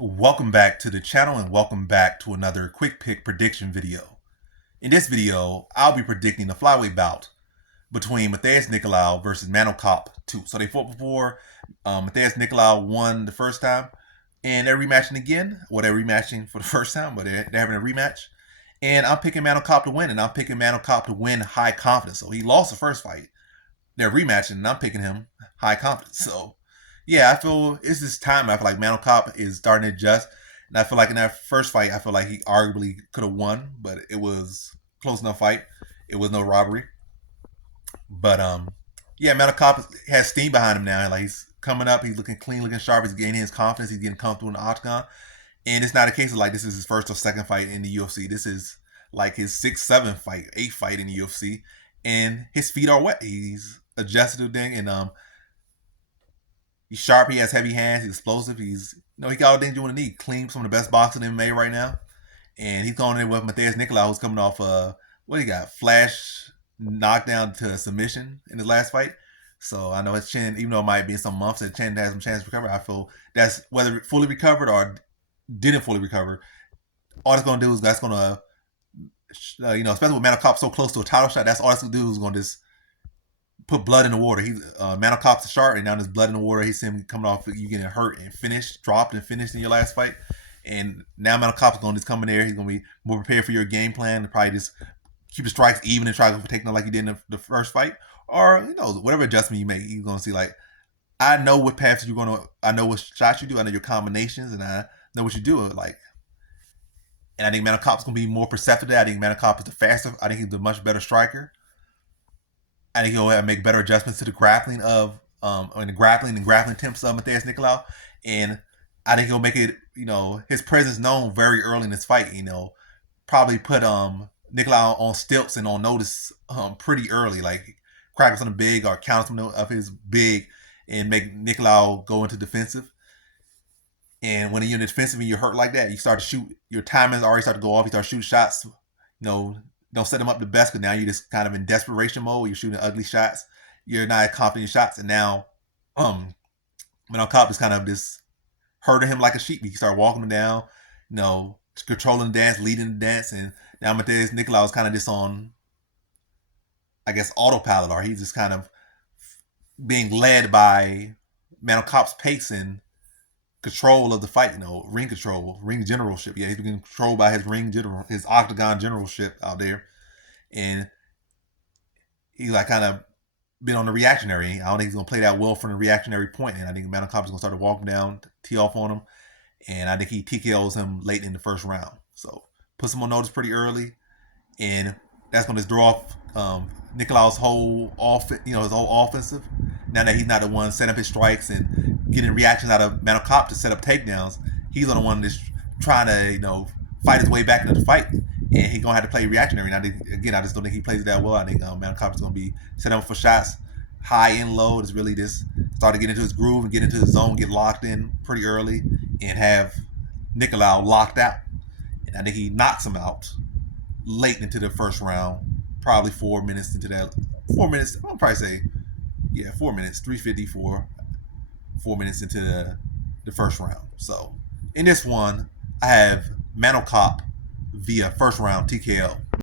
Welcome back to the channel and welcome back to another quick pick prediction video. In this video, I'll be predicting the flyweight bout between Matheus Nicolau versus Manel Kape 2. So they fought before. Matheus Nicolau won the first time and they're rematching again. Well, they're rematching for the first time, but they're having a rematch. And I'm picking Manel Kape to win, and I'm picking Manel Kape to win high confidence. So he lost the first fight. They're rematching, and I'm picking him high confidence. So yeah, I feel it's this time. I feel like Manel Kape is starting to adjust, and I feel like in that first fight, I feel like he arguably could have won, but it was a close enough fight. It was no robbery. But yeah, Manel Kape has steam behind him now. Like he's coming up, he's looking clean, looking sharp. He's gaining his confidence. He's getting comfortable in the octagon, and it's not a case of like this is his first or second fight in the UFC. This is like his sixth, seventh fight, eighth fight in the UFC, and his feet are wet. He's adjusted to the thing, and he's sharp. He has heavy hands. He's explosive. He got all the things you want to need. Clean, some of the best boxing in MMA right now. And he's going in with Matheus Nicolau, who's coming off what he got? Flash knockdown to submission in his last fight. So I know his chin, even though it might be in some months, his chin has some chance to recover. I feel that's whether fully recovered or didn't fully recover. All it's going to do is that's going to, especially with Manel Kape so close to a title shot, that's all it's going to do is going to just put blood in the water. He's Manel Kape's a shark, and now there's blood in the water. He's him coming off you getting hurt and finished, dropped and finished in your last fight. And now Manel Kape's going to just come in there. He's going to be more prepared for your game plan and probably just keep the strikes even and try to take them like he did in the first fight. Or, whatever adjustment you make, you're going to see like, I know what paths you're going to, I know what shots you do, I know your combinations, and I know what you do. Like, and I think Manel Kape's going to be more perceptive. I think Manel Kape is the faster. I think he's a much better striker. I think he'll make better adjustments to the grappling of the grappling attempts of Matheus Nicolau, and I think he'll make it his presence known very early in this fight. Probably put Nicolau on stilts and on notice pretty early, like crack something big or counter some of his big and make Nicolau go into defensive. And when you're in defensive and you're hurt like that, you start to shoot. Your timing's already start to go off. You start shooting shots. Don't set them up the best because now you're just kind of in desperation mode. You're shooting ugly shots. You're not confident in your shots. And now, Manel Kape is kind of just herding him like a sheep. He start walking him down, controlling the dance, leading the dance. And now Matheus Nicolau is kind of just on, I guess, autopilot, or he's just kind of being led by Manel Kape's pace and control of the fight, ring control, ring generalship. Yeah, he's being controlled by his octagon generalship out there. And he's like kind of been on the reactionary. I don't think he's going to play that well from the reactionary point. And I think Manel Kape is going to start to walk him down, tee off on him. And I think he TKOs him late in the first round. So puts him on notice pretty early. And that's going to throw off Nicolau's whole his whole offensive. Now that he's not the one setting up his strikes and getting reactions out of Manel Kape to set up takedowns, he's the one that's trying to fight his way back into the fight, and he's gonna have to play reactionary. And I just don't think he plays that well. I think Manel Kape is gonna be setting up for shots high and low. It's really just start to get into his groove and get into his zone, get locked in pretty early, and have Nicolau locked out. And I think he knocks him out late into the first round, probably 4 minutes into that. 4 minutes, I'll probably say, 4 minutes, 354, 4 minutes into the first round. So in this one, I have Manel Kape via first round TKO.